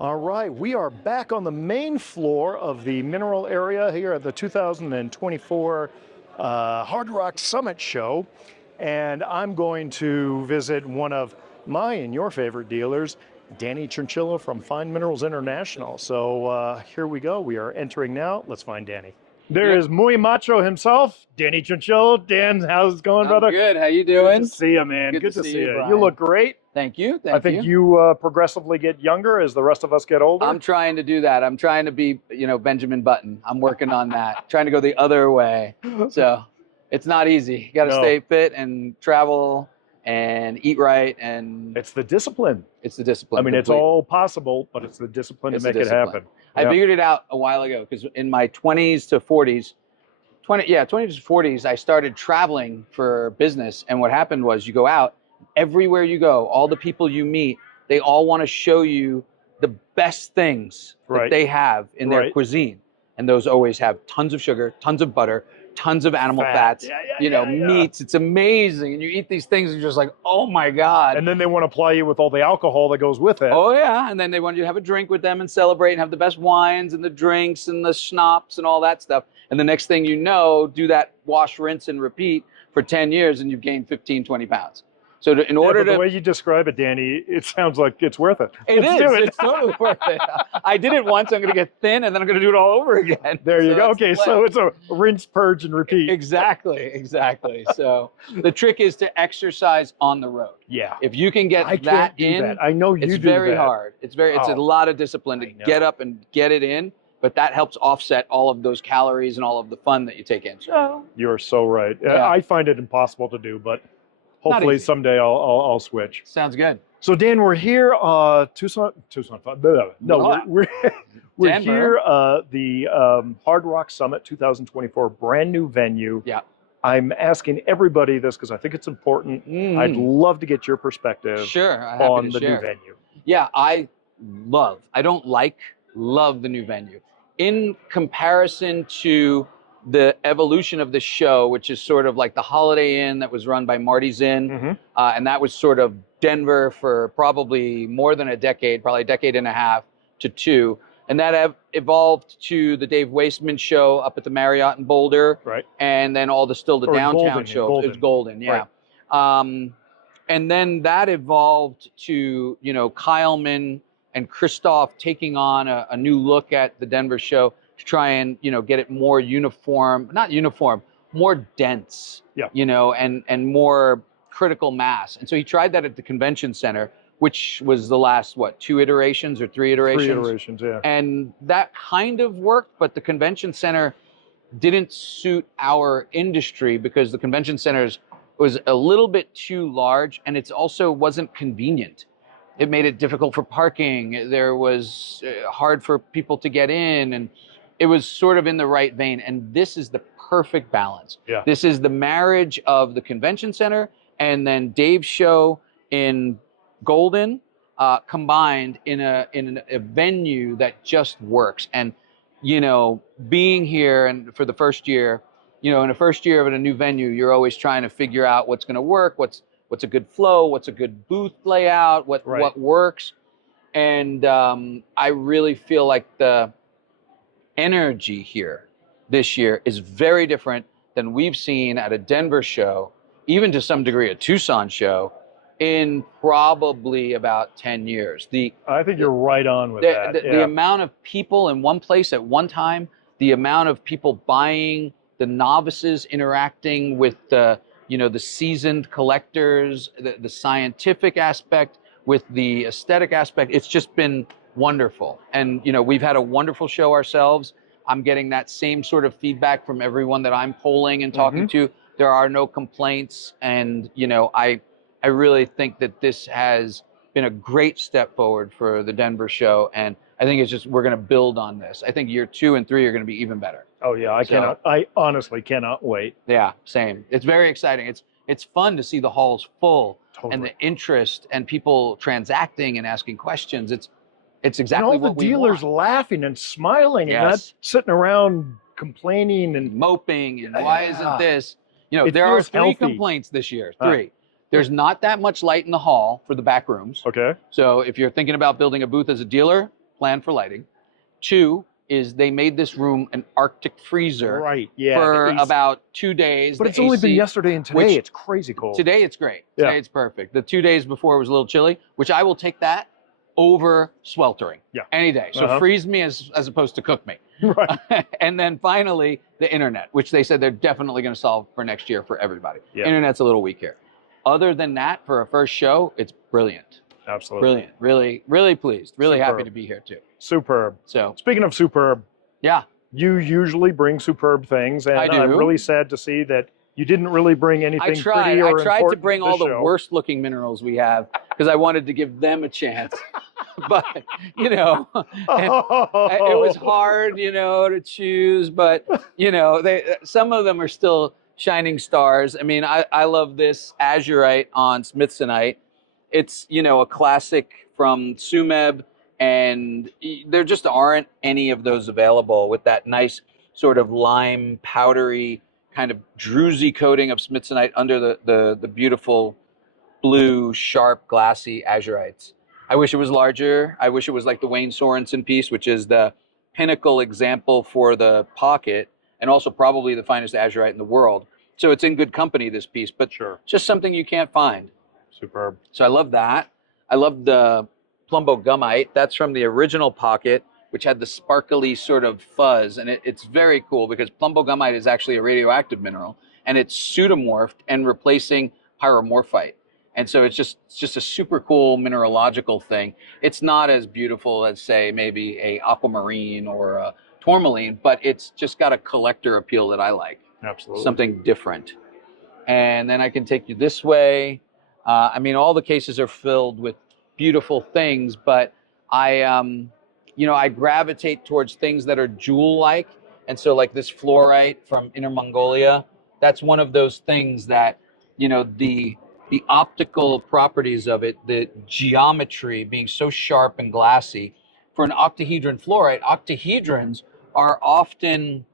All right, we are back on the main floor of the mineral area here at the 2024 Hard Rock Summit show. And I'm going to visit one of my and your favorite dealers, Danny Trinchillo from Fine Minerals International. So here we go. We are entering now. Let's find Danny. There is Muy Macho himself, Danny Trinchillo. Dan, how's it going, brother? Good. How you doing? Good to see you, man. Good to see you. Brian. You look great. Thank you. I think you progressively get younger as the rest of us get older. I'm trying to do that. I'm trying to be, Benjamin Button. I'm working on that. Trying to go the other way. So it's not easy. You got to stay fit and travel and eat right. And it's the discipline. It's the discipline. I mean, it's all possible, but it's the discipline to make it happen. I figured it out a while ago because in my 20s to 40s, 20s to 40s, I started traveling for business. And what happened was you go out, everywhere you go, all the people you meet, they all want to show you the best things that they have in their cuisine. And those always have tons of sugar, tons of butter, tons of animal fats, meats. It's amazing. And you eat these things and you're just like, oh my God. And then they want to ply you with all the alcohol that goes with it. Oh yeah. And then they want you to have a drink with them and celebrate and have the best wines and the drinks and the schnapps and all that stuff. And the next thing you know, do that wash, rinse, and repeat for 10 years and you've gained 15, 20 pounds. So in order to... the way you describe it, Danny, it sounds like it's worth it. It's totally worth it. I did it once, I'm going to get thin, and then I'm going to do it all over again. There you go. Okay, so it's a rinse, purge, and repeat. Exactly. So the trick is to exercise on the road. Yeah. If you can get that in, I know you do that. It's very hard. It's a lot of discipline to get up and get it in, but that helps offset all of those calories and all of the fun that you take in. So you're so right. Yeah. I find it impossible to do, but hopefully someday I'll switch. Sounds good. So Dan, we're here, Tucson. No, we're here, the Hard Rock Summit 2024, brand new venue. Yeah. I'm asking everybody this because I think it's important. I'd love to get your perspective on the new venue. Yeah, love the new venue. In comparison to the evolution of the show, which is sort of like the Holiday Inn that was run by Marty's Inn, and that was sort of Denver for probably more than a decade, probably a decade and a half to two. And that evolved to the Dave Wasteman show up at the Marriott in Boulder, and then all the downtown shows. It was Golden, yeah. Right. And then that evolved to, Kyleman and Christoph taking on a new look at the Denver show to try and, get it more more dense, and more critical mass. And so he tried that at the convention center, which was the last, 2 iterations or 3 iterations? 3 iterations, yeah. And that kind of worked, but the convention center didn't suit our industry because the convention center was a little bit too large, and it also wasn't convenient. It made it difficult for parking. There was hard for people to get in, and it was sort of in the right vein. And this is the perfect balance. Yeah. This is the marriage of the convention center and then Dave's show in Golden, combined in a venue that just works. And, being here and for the first year, in the first year of a new venue, you're always trying to figure out what's going to work, what's a good flow, what's a good booth layout, what works. And I really feel like the energy here this year is very different than we've seen at a Denver show, even to some degree a Tucson show, in probably about 10 years. I think you're right on with that. The amount of people in one place at one time, the amount of people buying, the novices interacting with the seasoned collectors, the scientific aspect with the aesthetic aspect, it's just been wonderful. And, we've had a wonderful show ourselves. I'm getting that same sort of feedback from everyone that I'm polling and talking to. There are no complaints. And, I really think that this has been a great step forward for the Denver show. And I think it's just, we're going to build on this. I think year 2 and 3 are going to be even better. Oh yeah, I honestly cannot wait. Yeah, same. It's very exciting. It's fun to see the halls full and the interest and people transacting and asking questions. It's exactly what we want. And all the dealers laughing and smiling and not sitting around complaining and moping and why isn't this? There are 3 complaints this year. 3. There's not that much light in the hall for the back rooms. Okay. So if you're thinking about building a booth as a dealer, plan for lighting. 2 is they made this room an Arctic freezer Right. Yeah. for about 2 days. But The it's only been AC yesterday and today. It's crazy cold. Today it's great. Yeah. Today it's perfect. The 2 days before was a little chilly, which I will take that over sweltering any day. So freeze me as opposed to cook me. Right. And then finally, the internet, which they said they're definitely going to solve for next year for everybody. Yeah. Internet's a little weak here. Other than that, for a first show, it's brilliant. Absolutely. Brilliant. Really, really pleased. Really Superb. happy to be here too. Superb. So speaking of superb, yeah, you usually bring superb things, and I do. I'm really sad to see that you didn't really bring anything pretty or I tried to important bring all the show. worst looking minerals we have because I wanted to give them a chance. But, you know, it was hard, you know, to choose, but, you know, some of them are still shining stars. I mean, I love this azurite on smithsonite. It's, you know, a classic from Sumeb, and there just aren't any of those available with that nice sort of lime powdery kind of druzy coating of smithsonite under the beautiful blue, sharp, glassy azurites. I wish it was larger. I wish it was like the Wayne Sorensen piece, which is the pinnacle example for the pocket, and also probably the finest azurite in the world. So it's in good company, this piece, but just something you can't find. Superb. So I love that. I love the plumbo gummite. That's from the original pocket, which had the sparkly sort of fuzz. And it's very cool because plumbo gummite is actually a radioactive mineral, and it's pseudomorphed and replacing pyromorphite. And so it's just a super cool mineralogical thing. It's not as beautiful as, say, maybe a aquamarine or a tourmaline, but it's just got a collector appeal that I like. Absolutely. Something different. And then I can take you this way. I mean, all the cases are filled with beautiful things, but you know, I gravitate towards things that are jewel-like. And so like this fluorite from Inner Mongolia, that's one of those things that, you know, the optical properties of it, the geometry being so sharp and glassy. For an octahedron fluorite, octahedrons are often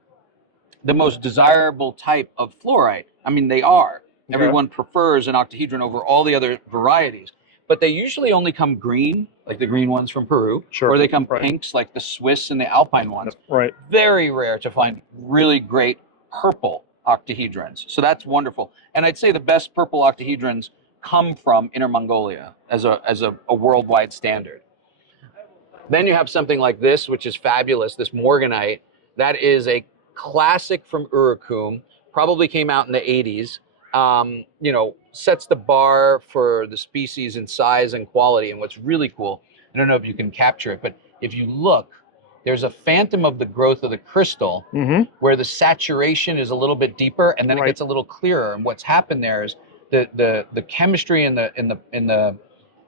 the most desirable type of fluorite. I mean, they are. Okay. Everyone prefers an octahedron over all the other varieties, but they usually only come green, like the green ones from Peru, or they come pinks, like the Swiss and the Alpine ones. Right. Very rare to find really great purple octahedrons. So that's wonderful. And I'd say the best purple octahedrons come from Inner Mongolia as a worldwide standard. Then you have something like this, which is fabulous, this morganite. That is a classic from Urukum, probably came out in the 80s. You know, sets the bar for the species in size and quality. And what's really cool, I don't know if you can capture it, but if you look, there's a phantom of the growth of the crystal where the saturation is a little bit deeper, and then it gets a little clearer. And what's happened there is the chemistry in the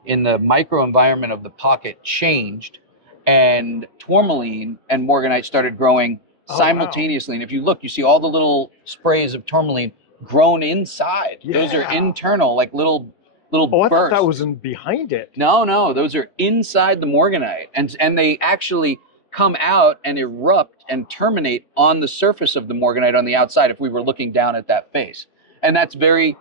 microenvironment of the pocket changed, and tourmaline and morganite started growing simultaneously. And if you look, you see all the little sprays of tourmaline grown inside. Those are internal, like little bursts. I thought that was behind it. No, those are inside the morganite, and they actually come out and erupt and terminate on the surface of the morganite on the outside if we were looking down at that face. And that's very,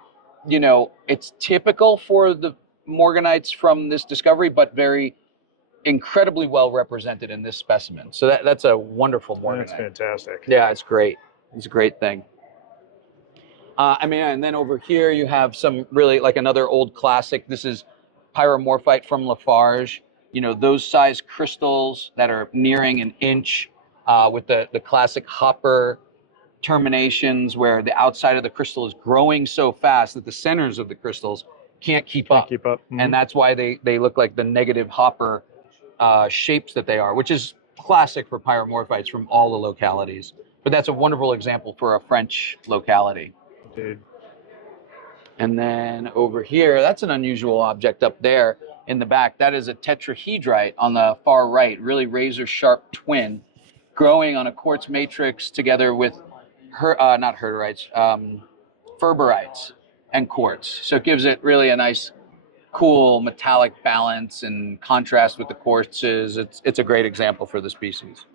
you know, it's typical for the morganites from this discovery, but very incredibly well represented in this specimen. So that's a wonderful morganite. That's fantastic. Yeah, it's great. It's a great thing. I mean, and then over here you have some really, like another old classic. This is pyromorphite from Lafarge. You know, those size crystals that are nearing an inch with the classic hopper terminations where the outside of the crystal is growing so fast that the centers of the crystals can't keep up. And that's why they look like the negative hopper shapes that they are, which is classic for pyromorphites from all the localities. But that's a wonderful example for a French locality. Dude. And then over here, that's an unusual object up there in the back. That is a tetrahedrite on the far right, really razor sharp twin, growing on a quartz matrix together with not herderites, ferberites and quartz. So it gives it really a nice, cool metallic balance and contrast with the quartzes. It's a great example for the species.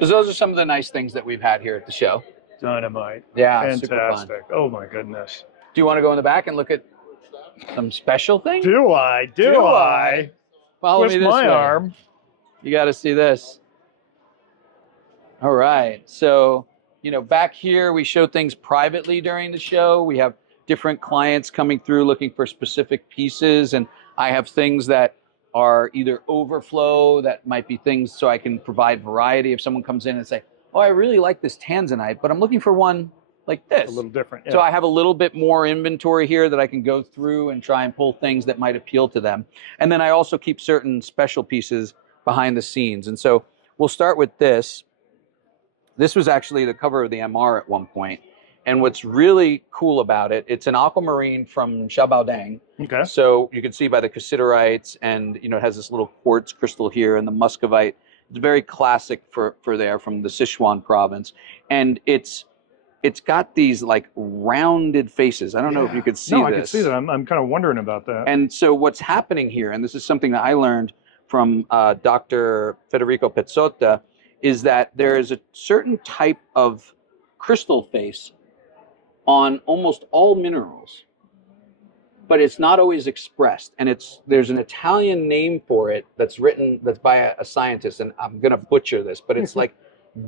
So those are some of the nice things that we've had here at the show. Dynamite. Yeah, fantastic. super fun. Oh my goodness. Do you want to go in the back and look at some special things? Do I? Follow me Twist this my way. arm. You got to see this. All right. So, back here we show things privately during the show. We have different clients coming through looking for specific pieces, and I have things that are either overflow, that might be things so I can provide variety. If someone comes in and say, "Oh, I really like this tanzanite, but I'm looking for one like this." A little different. Yeah. So I have a little bit more inventory here that I can go through and try and pull things that might appeal to them. And then I also keep certain special pieces behind the scenes. And so we'll start with this. This was actually the cover of the MR at one point. And what's really cool about it, it's an aquamarine from Shaobaodang. Okay. So you can see by the cassitarites, and it has this little quartz crystal here, and the muscovite. It's very classic for there from the Sichuan province. And it's got these like rounded faces. I don't know if you could see this. No, I can see that. I'm kind of wondering about that. And so what's happening here, and this is something that I learned from Dr. Federico Pezzotta, is that there is a certain type of crystal face on almost all minerals, but it's not always expressed. And there's an Italian name for it that's by a scientist, and I'm gonna butcher this, but it's like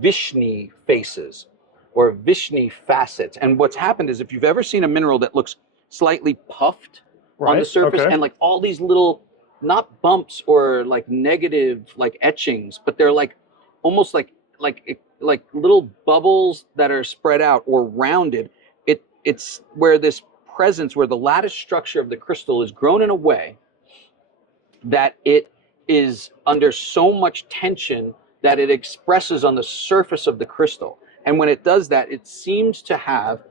Vishni faces or Vishni facets. And what's happened is, if you've ever seen a mineral that looks slightly puffed on the surface, and like all these little, not bumps or like negative like etchings, but they're like almost like little bubbles that are spread out or rounded. It's where this presence, where the lattice structure of the crystal is grown in a way that it is under so much tension that it expresses on the surface of the crystal. And when it does that, it seems to have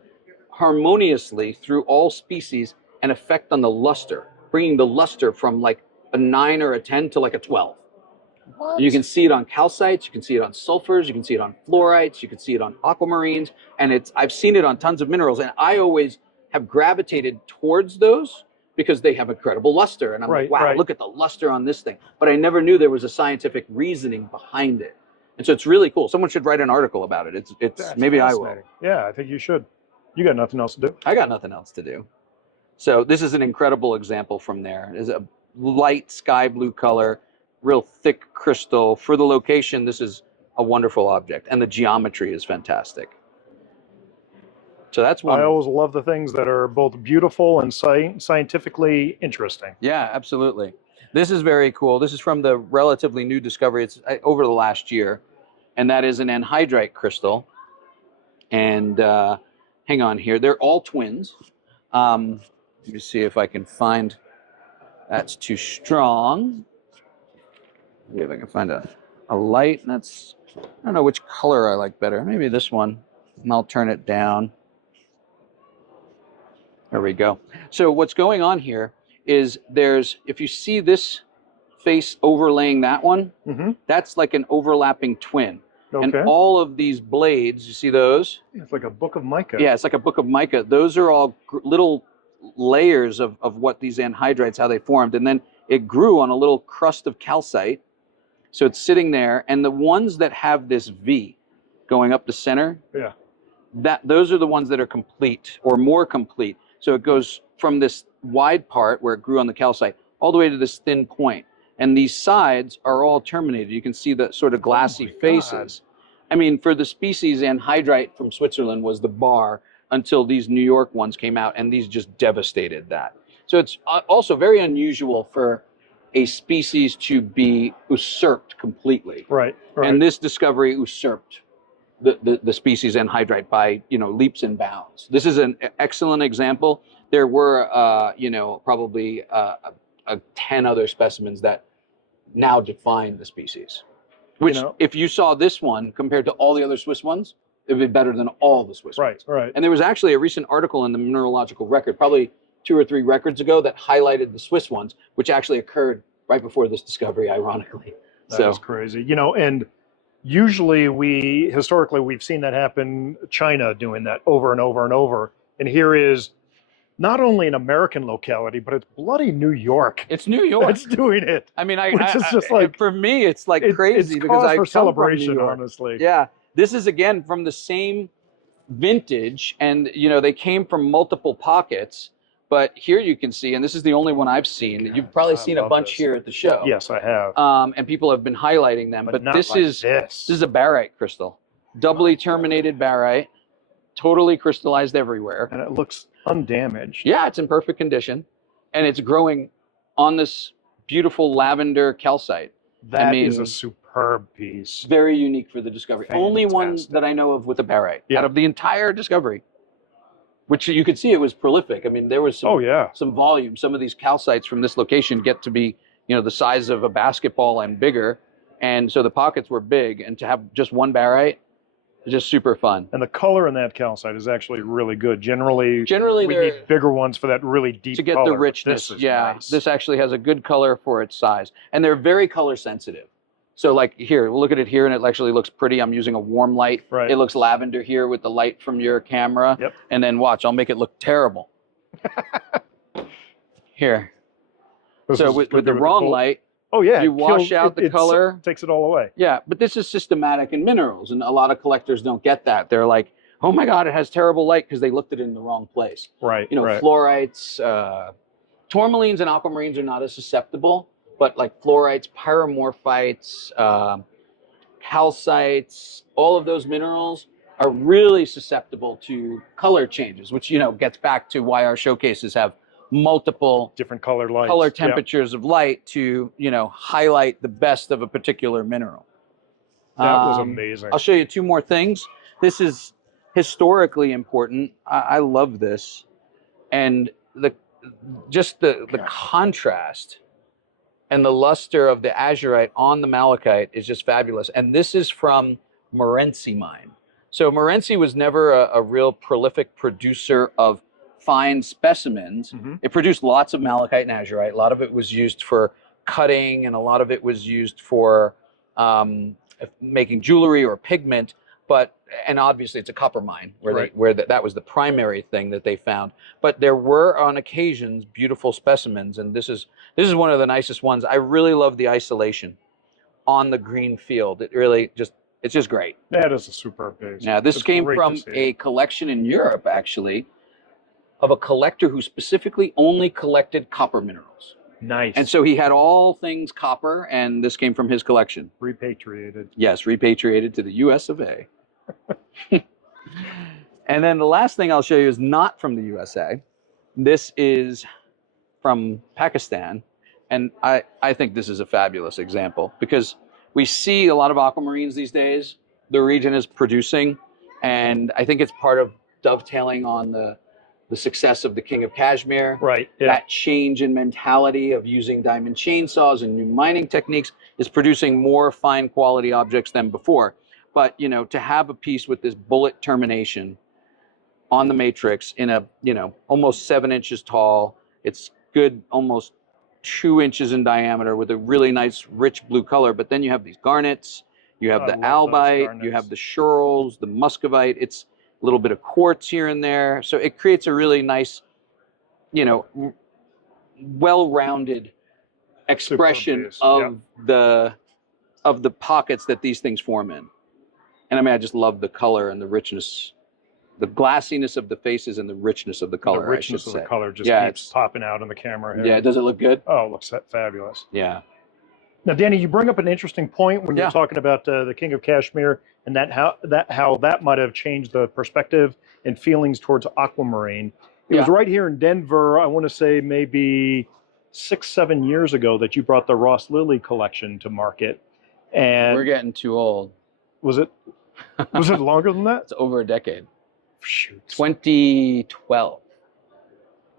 harmoniously through all species an effect on the luster, bringing the luster from like a 9 or a 10 to like a 12. What? You can see it on calcites, you can see it on sulfurs, you can see it on fluorites, you can see it on aquamarines, and I've seen it on tons of minerals, and I always have gravitated towards those because they have incredible luster, and I'm like, wow, look at the luster on this thing. But I never knew there was a scientific reasoning behind it. And so it's really cool. Someone should write an article about it. It's maybe I will. Yeah, I think you should. You got nothing else to do. I got nothing else to do. So this is an incredible example from there. It's a light sky blue color, real thick crystal. For the location, this is a wonderful object, and the geometry is fantastic. So that's one. I always love the things that are both beautiful and scientifically interesting. Yeah, absolutely. This is very cool. This is from the relatively new discovery. It's over the last year, and that is an anhydrite crystal. And hang on here. They're all twins. Let me see if I can find. That's too strong. Maybe if I can find a light. I don't know which color I like better. Maybe this one. And I'll turn it down. There we go. So what's going on here is if you see this face overlaying that one, that's like an overlapping twin. Okay. And all of these blades, you see those? It's like a book of mica. Yeah, it's like a book of mica. Those are all little layers of what these anhydrites, how they formed. And then it grew on a little crust of calcite. So it's sitting there. And the ones that have this V going up the center, those are the ones that are complete or more complete. So it goes from this wide part where it grew on the calcite all the way to this thin point. And these sides are all terminated. You can see the sort of glassy faces. I mean, for the species, anhydrite from Switzerland was the bar until these New York ones came out, and these just devastated that. So it's also very unusual for a species to be usurped completely. Right. And this discovery usurped the species anhydrite by leaps and bounds. This is an excellent example. There were probably 10 other specimens that now define the species. Which, if you saw this one compared to all the other Swiss ones, it would be better than all the Swiss ones. Right. And there was actually a recent article in the Mineralogical Record, probably 2 or 3 records ago, that highlighted the Swiss ones, which actually occurred right before this discovery, ironically. That's crazy. And usually historically we've seen that happen. China doing that over and over and over. And here is not only an American locality, but it's bloody New York. It's New York. That's doing it. I mean, for me, it's like crazy it's because I for come celebration, from New York. Honestly. Yeah, this is again from the same vintage, and they came from multiple pockets, But here you can see, and this is the only one I've seen. You've probably seen a love bunch this. here at the show. Yes, I have. And people have been highlighting them. But not this like is this. is a barite crystal, doubly terminated barite, totally crystallized everywhere. And it looks undamaged. Yeah, it's in perfect condition, and it's growing on this beautiful lavender calcite. That is a superb piece. Very unique for the discovery. Fantastic. Only one that I know of with a barite Yeah. out of the entire discovery. Which you could see it was prolific. I mean, there was some volume. Some of these calcites from this location get to be, the size of a basketball and bigger. And so the pockets were big. And to have just one barite is just super fun. And the color in that calcite is actually really good. Generally we they're need bigger ones for that really deep to get color. the richness. This is nice. This actually has a good color for its size. And they're very color sensitive. So like here, we'll look at it here and it actually looks pretty. I'm using a warm light. Right. It looks lavender here with the light from your camera. Yep. And then watch, I'll make it look terrible. Here. So with the wrong light, you wash out the color. Takes it all away. Yeah, but this is systematic in minerals. And a lot of collectors don't get that. They're like, oh my God, it has terrible light because they looked at it in the wrong place. Right. Fluorites, tourmalines and aquamarines are not as susceptible. But like fluorites, pyromorphites, calcites, all of those minerals are really susceptible to color changes, which, gets back to why our showcases have multiple different color lights. Color temperatures of light to, highlight the best of a particular mineral. That was amazing. I'll show you two more things. This is historically important. I love this. And the contrast and the luster of the azurite on the malachite is just fabulous. And this is from Morenci mine. So Morenci was never a real prolific producer of fine specimens. Mm-hmm. It produced lots of malachite and azurite. A lot of it was used for cutting, and a lot of it was used for making jewelry or pigment. And obviously it's a copper mine where that was the primary thing that they found. But there were on occasions beautiful specimens, and this is one of the nicest ones. I really love the isolation on the green field. It's just great. That is a superb piece. Now this came from a collection in Europe actually of a collector who specifically only collected copper minerals. Nice. And so he had all things copper, and this came from his collection. Repatriated. Yes, repatriated to the US of A. And then the last thing I'll show you is not from the USA. This is from Pakistan. And I think this is a fabulous example because we see a lot of aquamarines these days. The region is producing, and I think it's part of dovetailing on the success of the King of Kashmir. Right. Yeah. That change in mentality of using diamond chainsaws and new mining techniques is producing more fine quality objects than before. But, to have a piece with this bullet termination on the matrix in a, almost 7 inches tall, it's good, almost 2 inches in diameter with a really nice rich blue color. But then you have these garnets, you have the albite, you have the schurls, the muscovite. It's a little bit of quartz here and there. So it creates a really nice, well-rounded expression of the pockets that these things form in. And I mean, I just love the color and the richness, the glassiness of the faces and the richness of the color. The richness of the color just keeps popping out on the camera here. Yeah, does it look good? Oh, it looks fabulous. Yeah. Now, Danny, you bring up an interesting point when you're talking about the King of Kashmir and how that might have changed the perspective and feelings towards aquamarine. It was right here in Denver, I want to say maybe 6-7 years ago, that you brought the Ross Lilly collection to market. And we're getting too old. Was it longer than that? It's over a decade. Shoot. 2012.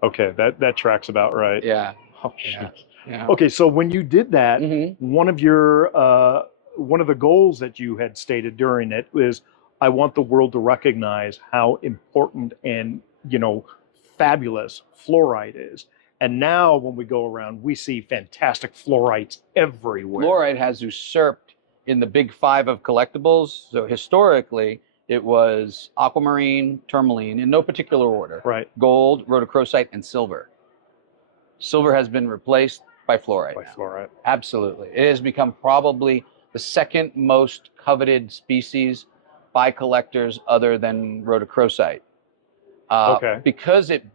Okay, that tracks about right. Yeah. Oh, shoot. Yeah. Okay, so when you did that, one of the goals that you had stated during it was, I want the world to recognize how important and fabulous fluorite is. And now when we go around, we see fantastic fluorites everywhere. Fluorite has usurped in the big five of collectibles. So historically, it was aquamarine, tourmaline, in no particular order. Right. Gold, rhodochrosite, and silver. Silver has been replaced by fluorite. Fluorite. Absolutely. It has become probably the second most coveted species by collectors other than rhodochrosite. Because it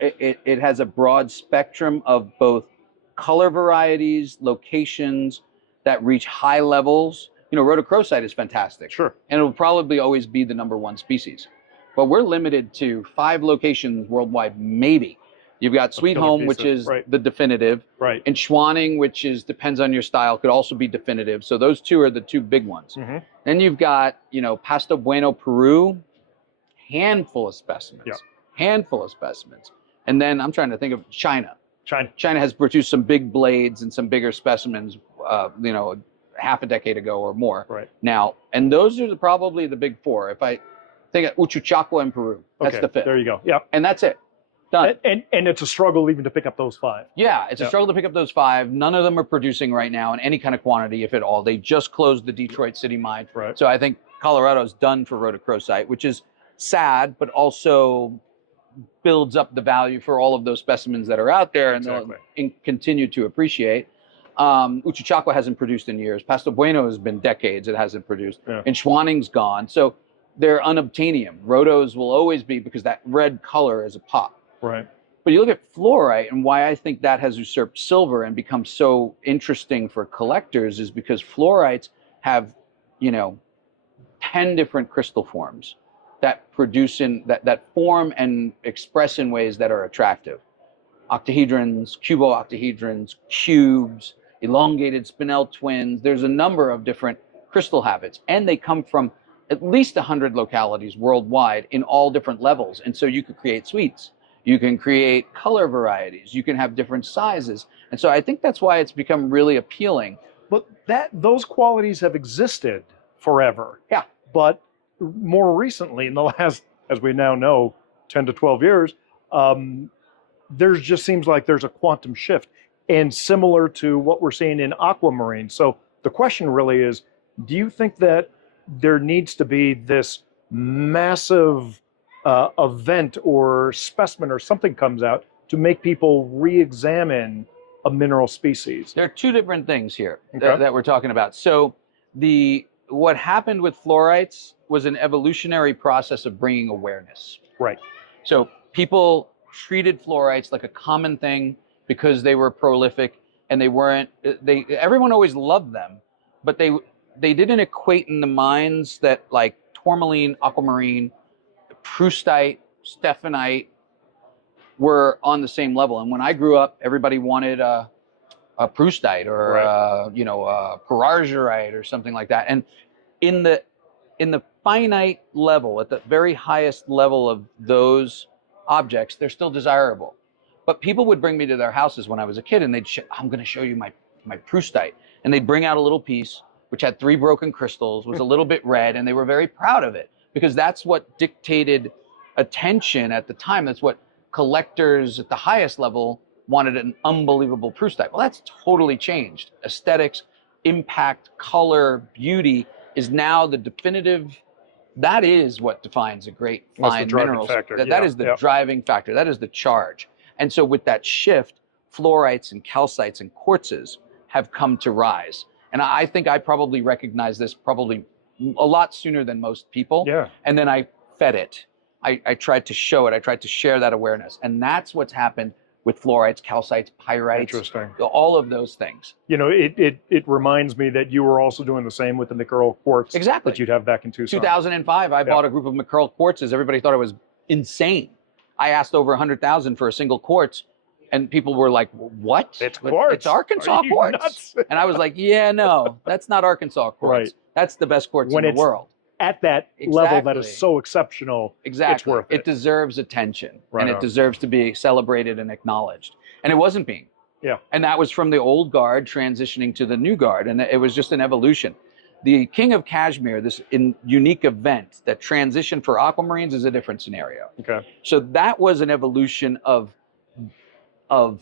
it has a broad spectrum of both color varieties, locations that reach high levels. You know, rhodochrosite is fantastic. Sure. And it'll probably always be the #1 species. But we're limited to 5 locations worldwide, maybe. You've got Sweet Home, which is the definitive. Right. And Schwanning, which is, depends on your style, could also be definitive. So those two are the 2 big ones. Mm-hmm. Then you've got, you know, Pasto Bueno, Peru, handful of specimens. Yeah. Handful of specimens. And then I'm trying to think of China. China Has produced some big blades and some bigger specimens, you know, half a decade ago or more. Right. Now, and those are probably the big 4. If I think of Uchuchacua in Peru, that's the 5th. There you go. Yeah. And that's it. Done. And it's a struggle even to pick up those 5. Yeah, it's a struggle to pick up those 5. None of them are producing right now in any kind of quantity, if at all. They just closed the Detroit City mine. Right. So I think Colorado's done for rhodochrosite, which is sad, but also builds up the value for all of those specimens that are out there, and they'll continue to appreciate. Uchuchacua hasn't produced in years. Pasto Bueno has been decades it hasn't produced. Yeah. And Schwanning's gone. So they're unobtainium. Rhodos will always be, because that red color is a pop. Right. But you look at fluorite, and why I think that has usurped silver and become so interesting for collectors is because fluorites have, you know, 10 different crystal forms that produce that form and express in ways that are attractive. Octahedrons, cubooctahedrons, cubes, elongated spinel twins. There's a number of different crystal habits, and they come from at least 100 localities worldwide in all different levels. And so you could create suites. You can create color varieties. You can have different sizes. And so I think that's why it's become really appealing. But those qualities have existed forever. Yeah. But more recently, in the last, as we now know, 10 to 12 years, there just seems like there's a quantum shift, and similar to what we're seeing in aquamarine. So the question really is, do you think that there needs to be this massive event or specimen or something comes out to make people re-examine a mineral species? There are 2 different things here that we're talking about. So what happened with fluorites was an evolutionary process of bringing awareness. Right. So people treated fluorites like a common thing because they were prolific, and everyone always loved them, but they didn't equate in the minds that, like, tourmaline, aquamarine, proustite, stephanite were on the same level. And when I grew up, everybody wanted a proustite or you know, a parargyrite or something like that. And in the finite level, at the very highest level of those objects, they're still desirable. But people would bring me to their houses when I was a kid, and they'd I'm going to show you my proustite, and they'd bring out a little piece which had 3 broken crystals, was a little bit red, and they were very proud of it, because that's what dictated attention at the time. That's what collectors at the highest level wanted, an unbelievable proustite. Well, that's totally changed. Aesthetics, impact, color, beauty is now the definitive. That is what defines a great fine mineral. That is the driving factor. That is the charge. And so with that shift, fluorites and calcites and quartzes have come to rise. And I think I probably recognized this probably a lot sooner than most people. Yeah. And then I fed it. I tried to show it. I tried to share that awareness. And that's what's happened with fluorites, calcites, pyrites. Interesting. All of those things. You know, it reminds me that you were also doing the same with the McEarl quartz. Exactly. That you'd have back in Tucson. 2005, I bought a group of McEarl quartzes. Everybody thought it was insane. I asked over 100,000 for a single quartz, and people were like, "What? It's quartz. It's Arkansas quartz." Nuts? And I was like, "Yeah, no, that's not Arkansas quartz. Right. That's the best quartz in the world." At that level that is so exceptional, it's worth it. It deserves attention, and it deserves to be celebrated and acknowledged. And it wasn't being. Yeah. And that was from the old guard transitioning to the new guard, and it was just an evolution. The King of Kashmir, this unique event that transitioned for aquamarines, is a different scenario. Okay. So that was an evolution of a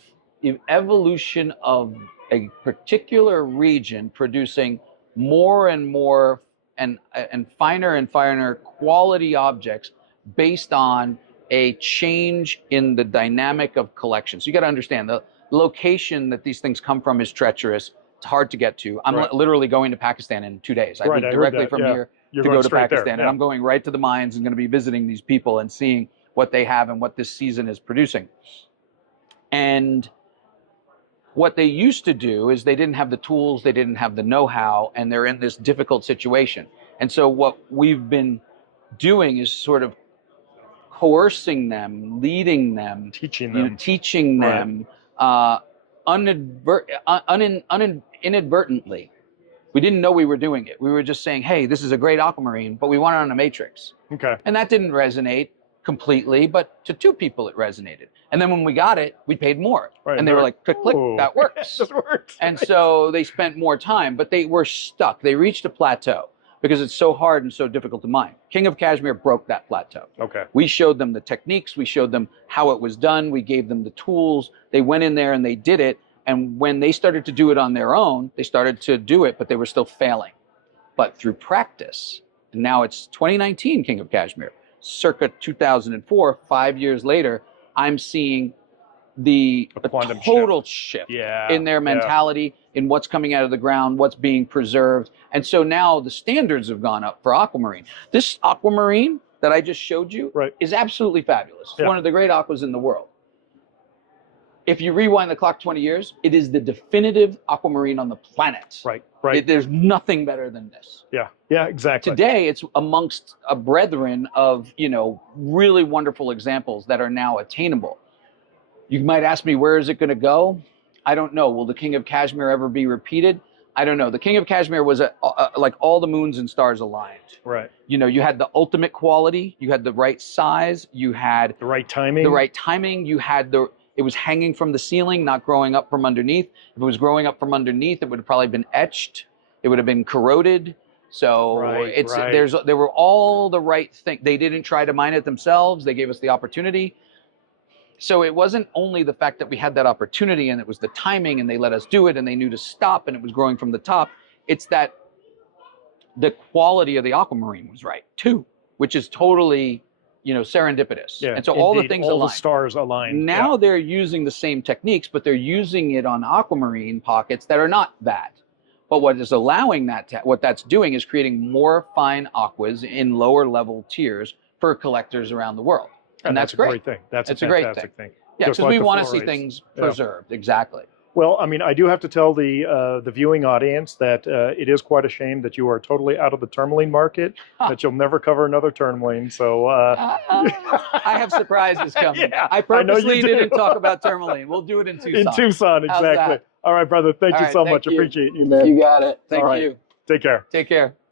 particular region producing more and more and finer quality objects based on a change in the dynamic of collections. So you got to understand the location that these things come from is treacherous. It's hard to get to. I'm literally going to Pakistan in 2 days. I leave directly from here to go to Pakistan, and I'm going right to the mines and going to be visiting these people and seeing what they have and what this season is producing. And what they used to do is they didn't have the tools, they didn't have the know-how, and they're in this difficult situation. And so what we've been doing is sort of coercing them, leading them, Teaching you know, them. teaching them inadvertently. We didn't know we were doing it. We were just saying, hey, this is a great aquamarine, but we want it on a matrix. Okay. And that didn't resonate completely, but to 2 people it resonated. And then when we got it, we paid more. Right, and they were like, click, click, "Ooh, that works. this works." And right. so they spent more time, but they were stuck. They reached a plateau because it's so hard and so difficult to mine. King of Kashmir broke that plateau. Okay. We showed them the techniques. We showed them how it was done. We gave them the tools. They went in there and they did it. And when they started to do it on their own, they started to do it, but they were still failing. But through practice, and now it's 2019 King of Kashmir, circa 2004, 5 years later, I'm seeing a total shift in their mentality, in what's coming out of the ground, what's being preserved. And so now the standards have gone up for aquamarine. This aquamarine that I just showed you is absolutely fabulous. It's one of the great aquas in the world. If you rewind the clock 20 years, it is the definitive aquamarine on the planet. Right. There's nothing better than this. Yeah, exactly. Today, it's amongst a brethren of, you know, really wonderful examples that are now attainable. You might ask me, where is it going to go? I don't know. Will the King of Kashmir ever be repeated? I don't know. The King of Kashmir was like all the moons and stars aligned. Right. You know, you had the ultimate quality, you had the right size, you had the right timing. You had it was hanging from the ceiling, not growing up from underneath. If it was growing up from underneath, it would have probably been etched. It would have been corroded. So there were all the right things. They didn't try to mine it themselves. They gave us the opportunity. So it wasn't only the fact that we had that opportunity and it was the timing and they let us do it and they knew to stop and it was growing from the top. It's that the quality of the aquamarine was right too, which is totally, you know, serendipitous. Yeah, and so all the things all aligned. the stars aligned. Now they're using the same techniques, but they're using it on aquamarine pockets that are not that. But what is allowing what that's doing is creating more fine aquas in lower level tiers for collectors around the world. And that's a great thing. That's a fantastic thing. Yeah, because we want to see things preserved. Exactly. Well, I mean, I do have to tell the viewing audience that it is quite a shame that you are totally out of the tourmaline market, that you'll never cover another tourmaline. So I have surprises coming. I purposely didn't talk about tourmaline. We'll do it in Tucson. In Tucson, exactly. All right, brother. Thank you so much. You. Appreciate you, man. You got it. Thank you. Take care. Take care.